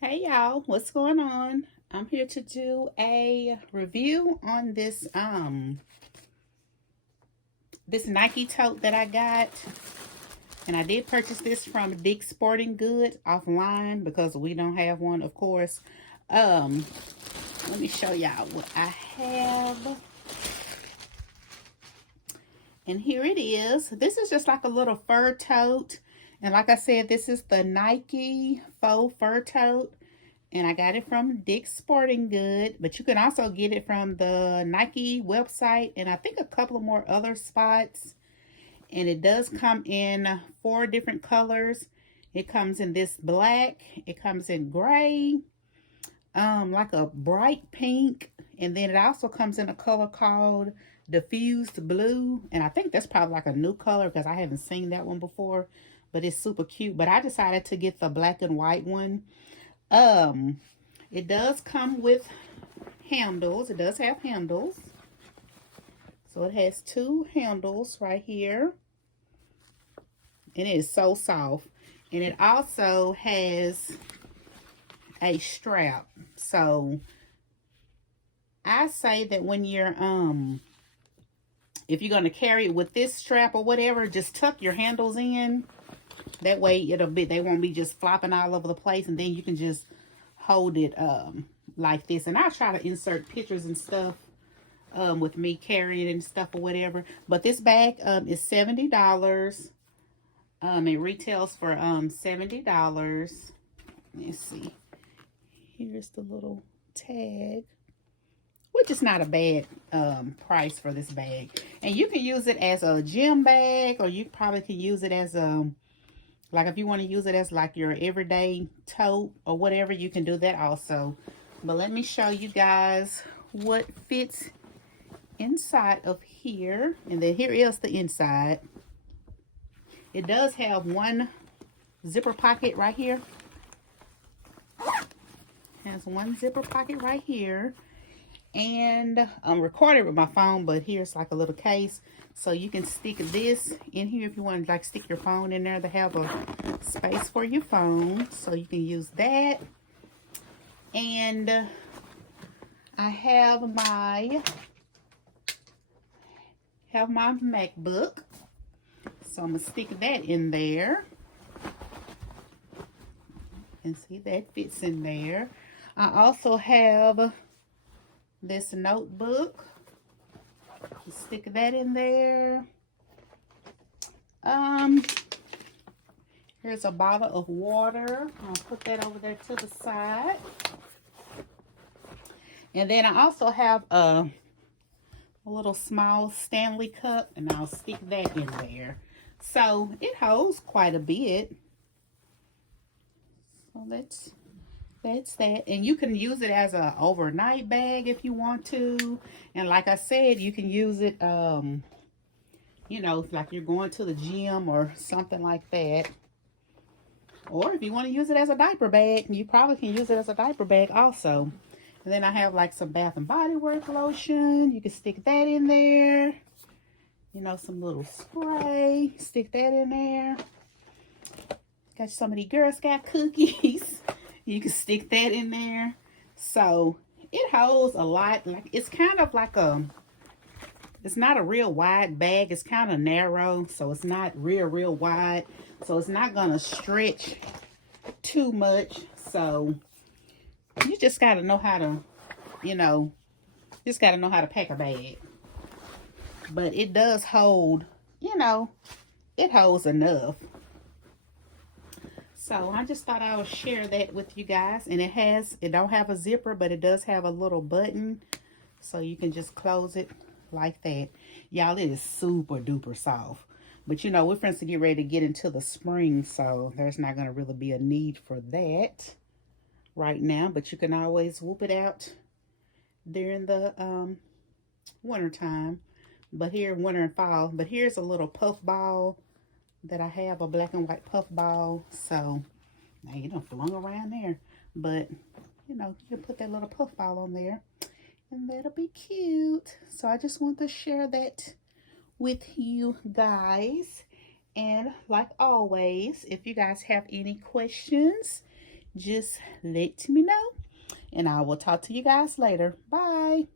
Hey y'all, what's going on? I'm here to do a review on this Nike tote that I got. And I did purchase this from Dick's Sporting Goods offline because we don't have one, of course. Um Let me show y'all what I have. And here it is. This is just like a little fur tote. And like I said, this is the Nike faux fur tote. And I got it from Dick's Sporting Good, but you can also get it from the Nike website and I think a couple of more other spots. And it does come in 4 different colors. It comes in this black, it comes in gray, like a bright pink, and then it also comes in a color called diffused blue. And I think that's probably like a new color because I haven't seen that one before, but it's super cute. But I decided to get the black and white one. Um, it does come with handles. It does have handles. So it has 2 handles right here. And it is so soft. And it also has a strap. So I say that when you're if you're gonna carry it with this strap or whatever, just tuck your handles in. That way they won't be just flopping all over the place, and then you can just hold it like this. And I'll try to insert pictures and stuff with me carrying it and stuff or whatever. But this bag is $70. It retails for $70. Let's see. Here's the little tag, which is not a bad price for this bag. And you can use it as a gym bag, or you probably can use it as a, like if you want to use it as like your everyday tote or whatever, you can do that also. But let me show you guys what fits inside of here. And then here is the inside. It does have one zipper pocket right here. Has one zipper pocket right here. And I'm recording with my phone, but here's like a little case. So you can stick this in here if you want to like stick your phone in there to have a space for your phone. So you can use that. And I have my MacBook. So I'm gonna stick that in there. And see, that fits in there. I also have this notebook. Stick that in there. Here's a bottle of water. I'll put that over there to the side. And then I also have a little small Stanley cup, and I'll stick that in there. So it holds quite a bit. So that's that. And you can use it as an overnight bag if you want to. And like I said, you can use it you know, like you're going to the gym or something like that. Or if you want to use it as a diaper bag, you probably can use it as a diaper bag also. And then I have like some Bath and Body Works lotion. You can stick that in there. You know, some little spray. Stick that in there. Got some of the Girl Scout cookies. You can stick that in there. So it holds a lot. Like it's kind of like it's not a real wide bag. It's kind of narrow, so it's not real wide. So it's not gonna stretch too much. So you just gotta know how to, you know, just gotta know how to pack a bag. But it does hold, you know, it holds enough. So I just thought I would share that with you guys. And it don't have a zipper, but it does have a little button. So you can just close it like that. Y'all, it is super duper soft. But you know, we're friends to get ready to get into the spring. So there's not going to really be a need for that right now. But you can always whoop it out during the winter time. But here, winter and fall. But here's a little puff ball that I have, a black and white puff ball. So now you don't flung around there, but you know, you can put that little puff ball on there and that'll be cute. So I just want to share that with you guys. And like always, if you guys have any questions, just let me know. And I will talk to you guys later. Bye.